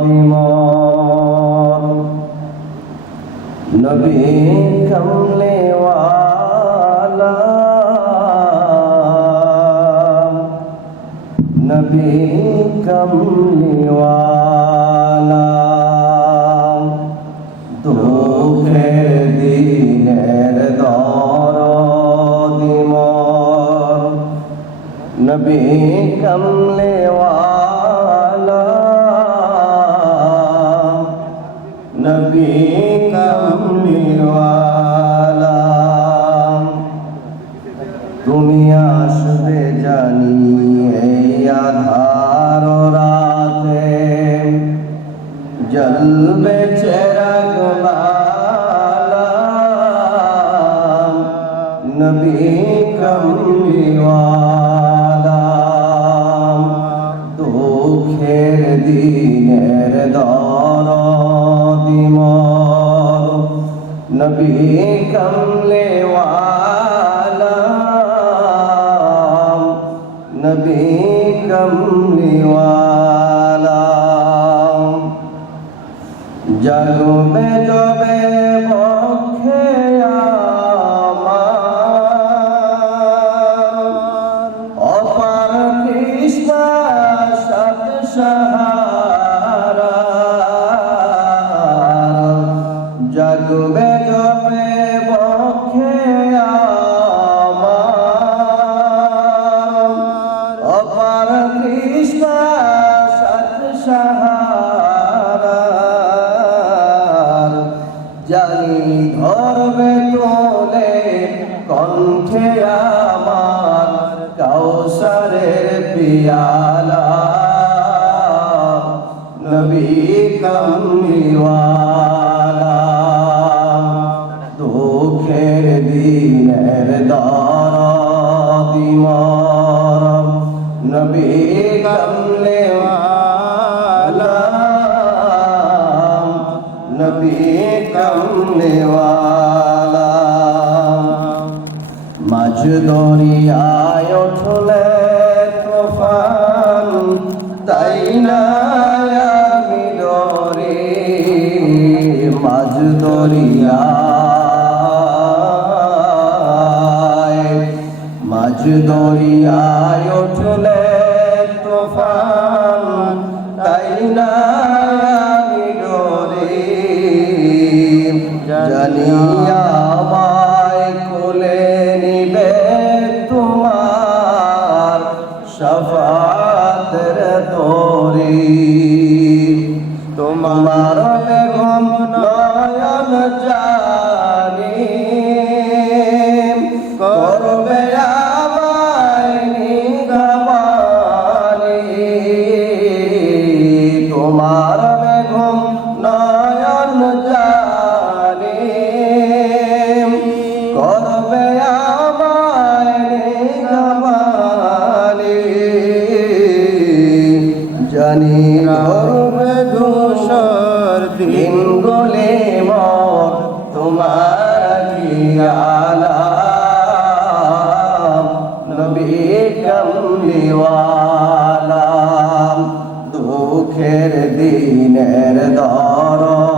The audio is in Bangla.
দিমর নবী কমলে ওয়ালা নবী কমলে ওয়ালা দুঃখের দিনের দরদি মোর নবী কমলে জলবে চেরাগ বালা নবী কমলিওয়ালা দুঃখের দিনের দরদি মোর নবী কমলেওয়ালা নবী কমলিওয়ালা সত সাহারা জগবে জবে পক্ষে ধরবে তোলে কণ্ঠে আমার কৌশলের পিয়ালা। নবী কমলিওয়ালা দুঃখের দিনের দরদি মর নবী কমলেওয়ালা মাঝ দরিয়ায় উঠলে তুফান তাই না মাঝ দরিয়ায় মাঝ জানিয়া আমায় কোলে নিবে তোমার সফাতের তোরি তোমার গোলে মর তোমার গিয়ালা নবী কমলিওয়ালা দুঃখের দিনের দরদি